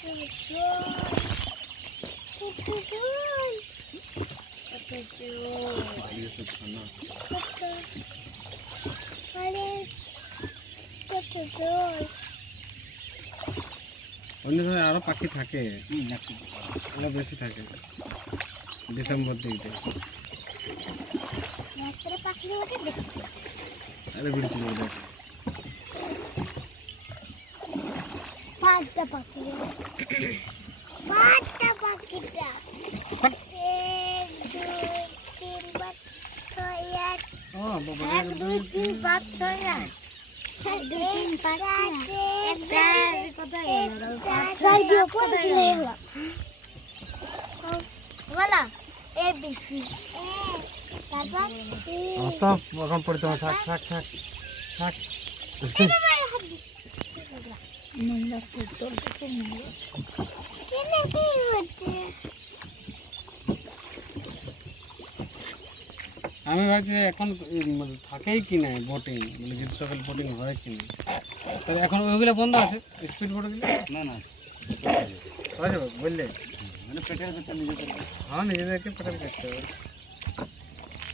অন্য সময় আরো পাখি থাকে, ওরা বেশি থাকে ডিসেম্বর দিকে। আরে বিলছিল দেখ, পাঁচটা পাখি, পাখিটা 1 2 3 4 6 8 ও বাবা 1 2 3 5 6 8 1 2 3 5 6 কোথায় গেল? 4 কোথায় গেল? বলা এ বি সি তারপর অত এখন পড়ে তোমার থাক থাক থাক থাক। নোংরা ফুটল তো নোংরা কেন কি হচ্ছে? আমি ভাবছি এখন মানে থাকেই কি না বোটিং, মানে গ্রীষ্মকাল বোটিং হয় কি না। তাহলে এখন ওইগুলো বন্ধ আছে, স্পিড বোটগুলো না হয়ে যাবে বললে। মানে পেটের ভিতরে নিজেদের হ্যাঁ নিজেদেরকে পেটার করতে হবে।